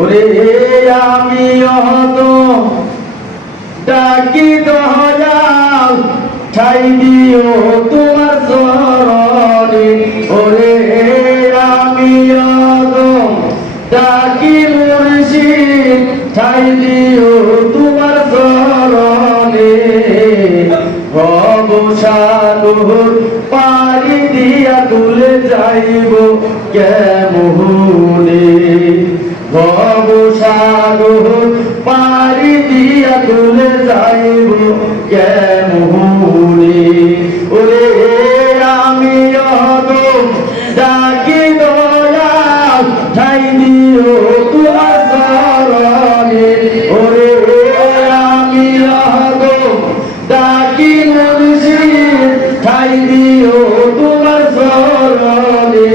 ওরে আমি অহত ডাকি দয়াল ঠাই দিও তোমার চরণে। ওরে আমি অহত ডাকি মুর্শিদ ঠাই দিও তোমার চরণে। ভব সাগর পাড়ি দিয়া তুলে যাইব কেমনে। ভব সাগর পাড়ি দিয়া তুলে যাইব কেমনে। ওরে আমি অদম ডাকি দয়াল ঠাই দিও তোমার চরণে। ওরে আমি অদম ডাকি মুর্শিদ ঠাই দিও তোমার চরণে।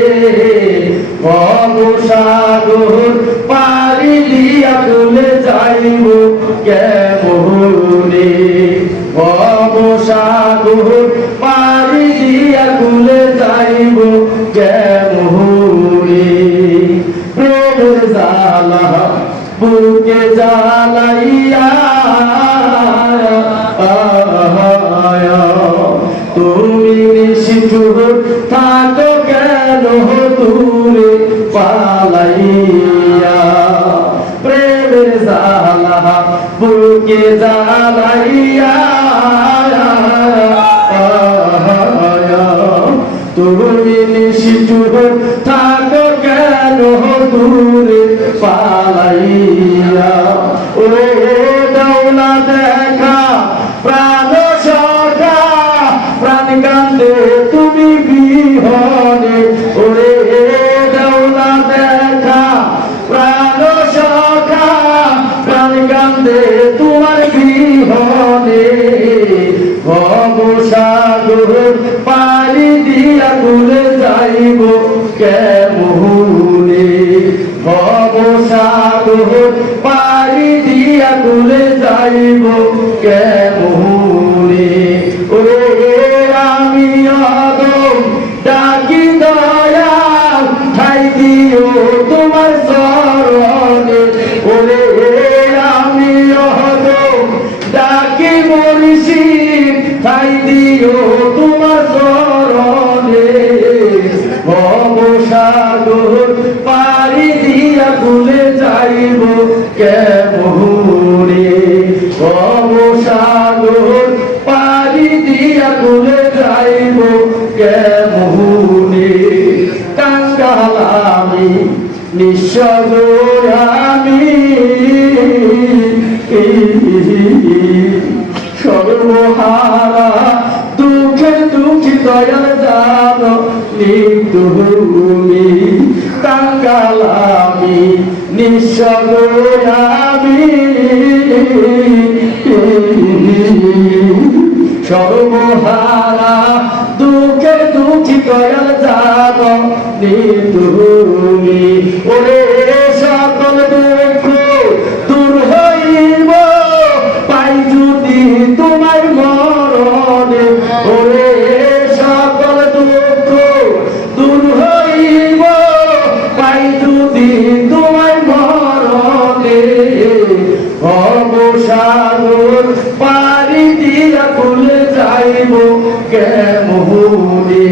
ভব সাগর পাড়ি দিয়া তুলে যাইব কেমনে। ভব সাগর পাড়ি দিয়া তুলে যাইব কেমনে। প্রেমের জ্বালা বুকে জ্বালাইয়া তুমি নিষ্ঠুর থাকো কেন দূরে পালাইয়া। প্রেমের জ্বালা বুকে জ্বালাইয়া তুমি নিষ্ঠুর থাকো কেন দূরে পালাইয়া। ওরে দৌলা দেখা প্রাণ সখা প্রাণ কান্দে তুমি বিহনে। ওরে দৌলা দেখা প্রাণ সখা প্রাণ কান্দে তোমার বিহনে। ভব সাগর পাড়ি দিয়া তুলে যাইব কেমনে। ভব সাগর পাড়ি দিয়া তুলে যাইব কেমনে। ওরে আমি অদম ডাকি দয়াল ঠাই দিও তোমার চরণে। ওরে আমি অদম ডাকি মুর্শিদ ঠাই দিও তোমার চরণে। ভব সাগর পাড়ি দিয়া তুলে যাইব কেমনে। ভব সাগর পাড়ি দিয়া তুলে যাইব কেমনে। কাঙ্গাল আমি নিঃস্ব আমি সর্বহারা দুঃখে দুঃখী দয়াল জানো তুমি। কাঙ্গাল আমি নিঃস্ব আমি সর্বহারা দুঃখে দুঃখী দয়াল জানো তুমি। ওরে সকল দুঃখ দূর হইব পাই যদি তোমার মরণে। ওরে সকল দুঃখ দূর হইব পাই যদি তোমার মরণে। ভব সাগর পাড়ি দিয়া তুলে যাইব কেমনে।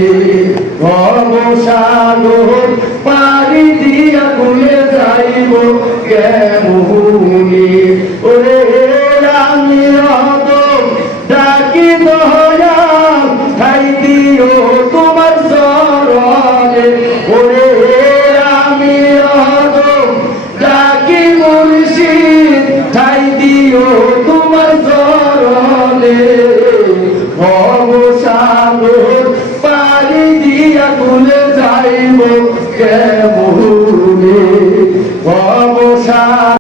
ভব সাগর পাড়ি দিয়া তুলে যাইব কেমনে। ওরে আমি অদম ডাকি দয়াল ঠাই দিও তোমার চরণে। ওরে আমি অদম ডাকি মুর্শিদ ঠাই দিও তোমার চরণে। ভব সাগর পাড়ি দিয়া তুলে যাইব কেমনে। ভব সাগর